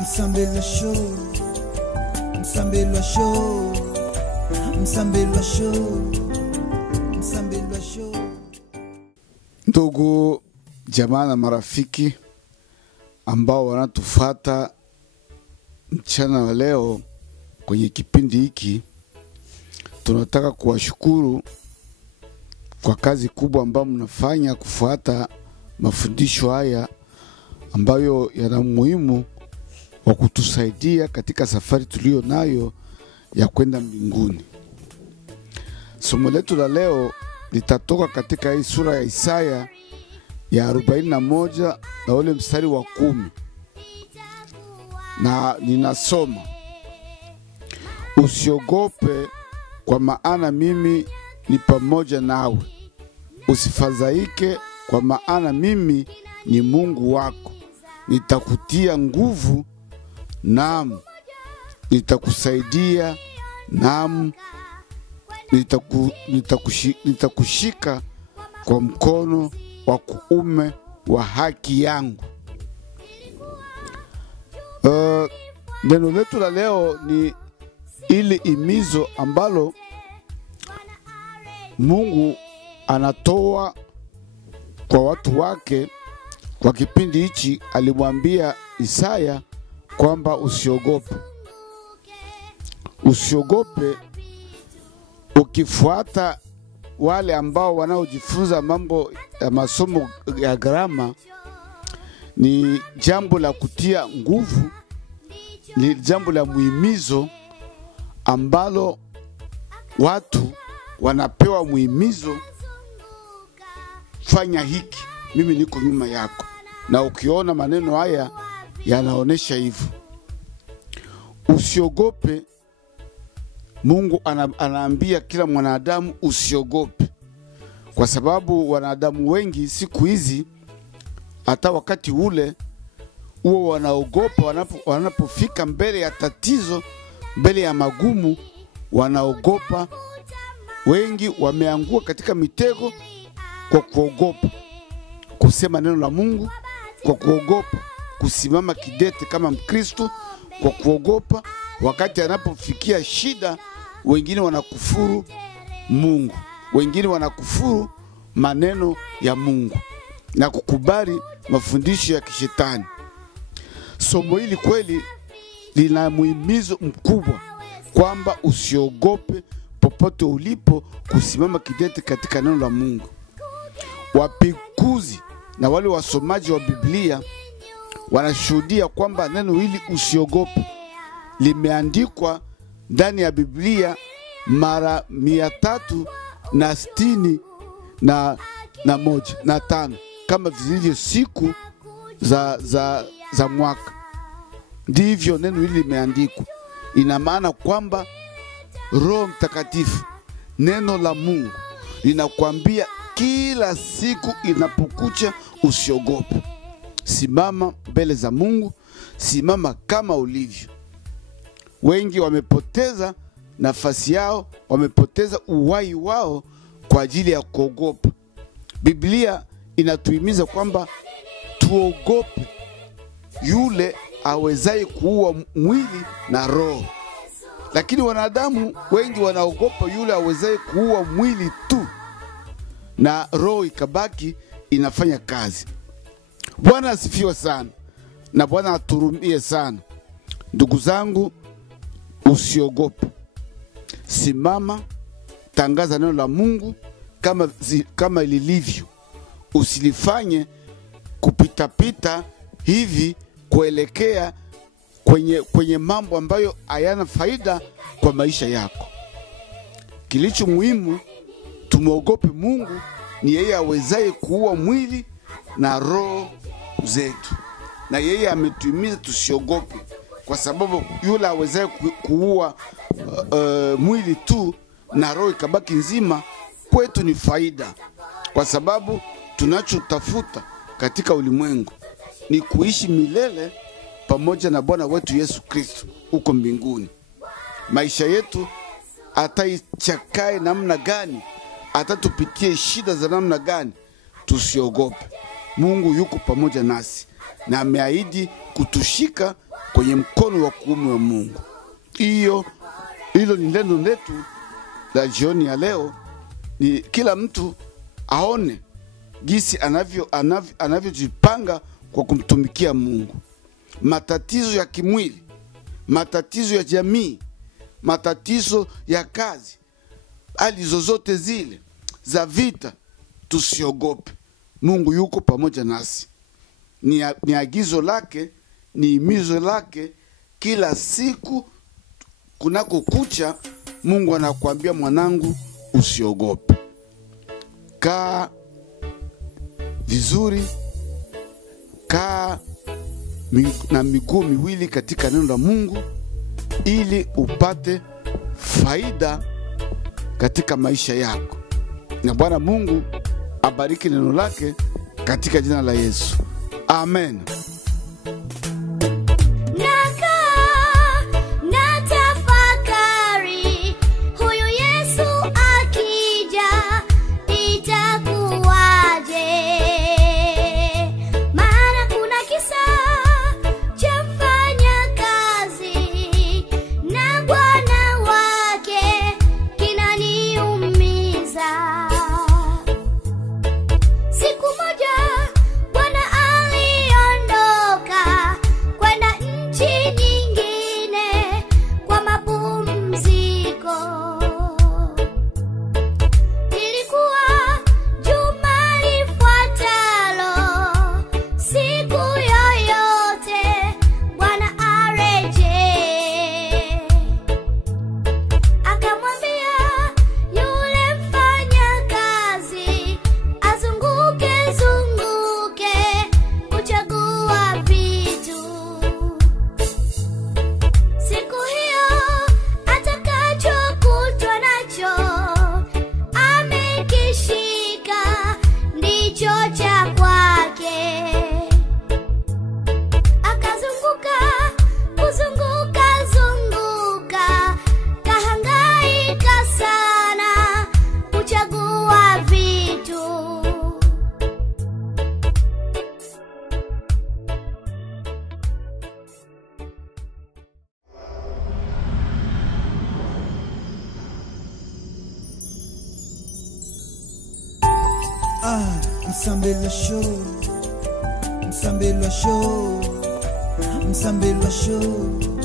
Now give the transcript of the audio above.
Msambelwa show, Msambelwa show, Msambelwa show, Msambelwa show. Ndugu jamaa na marafiki ambao wanatufuata mchana wa leo kwenye kipindi hiki, tunataka kuwashukuru kwa kazi kubwa ambayo mnafanya kufuata mafundisho haya ambayo yana muhimu wa kutusaidia katika safari tulio nayo ya kwenda mbinguni. Somo letu la leo litatoka katika hii sura ya Isaya ya 41 na ule mstari wa 10. Na ninasoma: usiogope kwa maana mimi ni pamoja nawe. Usifadhaike kwa maana mimi ni Mungu wako. Nitakutia nguvu, naam, nitakusaidia, naam, nitakushika kwa mkono wa kuume wa haki yangu. Neno letu la leo ni ili imizo ambalo Mungu anatoa kwa watu wake. Kwa kipindi hichi alimwambia Isaya kwamba usiogope. Usiogope ukifuata wale ambao wanaojifunza mambo ya masomo ya grama. Ni jambo la kutia nguvu, ni jambo la muhimizo ambalo watu wanapewa muhimizo: fanya hiki, mimi niko nyuma yako. Na ukiona maneno haya yanaonesha hivyo. Usiogope. Mungu anaambia kila mwanadamu usiogope, kwa sababu wanadamu wengi siku hizi, hata wakati ule huo, wanaogopa wanapofika mbele ya tatizo, mbele ya magumu, wanaogopa. Wengi wameangua katika mitego kwa kuogopa kusema neno la Mungu, kwa kuogopa kusimama kidete kama Mkristo, kwa kuogopa wakati anapofikia shida. Wengine wanakufuru Mungu, wengine wanakufuru maneno ya Mungu na kukubali mafundisho ya kishetani. Somo hili kweli lina muhimizo mkubwa kwamba usiogope popote ulipo, kusimama kidete katika neno la Mungu. Wapikuzi na wale wasomaji wa Biblia wanashuhudia kwamba neno hili usiogope limeandikwa ndani ya Biblia mara 365 kama vile siku za mwaka. Ndivyo neno hili limeandikwa. Ina maana kwamba Roho Mtakatifu, neno la Mungu, linakwambia kila siku inapokucha usiogope. Simama mbele za Mungu, simama kama ulivyo. Wengi wamepoteza nafasi yao, wamepoteza uhai wao kwa ajili ya kuogopa. Biblia inatuhimiza kwamba tuogope yule awezaye kuua mwili na roho. Lakini wanadamu wengi wanaogopa yule awezaye kuua mwili tu na roho ikabaki inafanya kazi. Bwana asifiwe sana na Bwana aturumie sana. Ndugu zangu, usiogope. Simama, tangaza neno la Mungu kama lilivyo. Usilifanye kupita hivi kuelekea kwenye mambo ambayo hayana faida kwa maisha yako. Kilicho muhimu, tumuogope Mungu, ni yeye awezaye kuua mwili na roho zetu. Na yeye ametuhimiza tusiogope, kwa sababu yule awezaye kuua mwili tu na roho ikabaki nzima, kwetu ni faida. Kwa sababu tunachotafuta katika ulimwengu ni kuishi milele pamoja na Bwana wetu Yesu Kristo huko mbinguni. Maisha yetu ataichakae namna gani, atatupitie shida za namna gani, tusiogope. Mungu yuko pamoja nasi. na ameahidi kutushika kwenye mkono wa kuume wa Mungu. Hilo ni neno letu la jioni ya leo. Ni kila mtu aone jinsi anavyojipanga kwa kumtumikia Mungu. Matatizo ya kimwili, matatizo ya jamii, matatizo ya kazi, hali zozote zile za vita, tusiogope. Mungu yuko pamoja nasi. Ni agizo lake, ni himizo lake kila siku kunako kucha. Mungu anakuambia, mwanangu, usiogope. Kaa vizuri, kaa na miguu miwili katika neno la Mungu ili upate faida katika maisha yako. Na Bwana Mungu abariki neno lake katika jina la Yesu. Amen. Msambelwa show, Msambelwa show, Msambelwa show.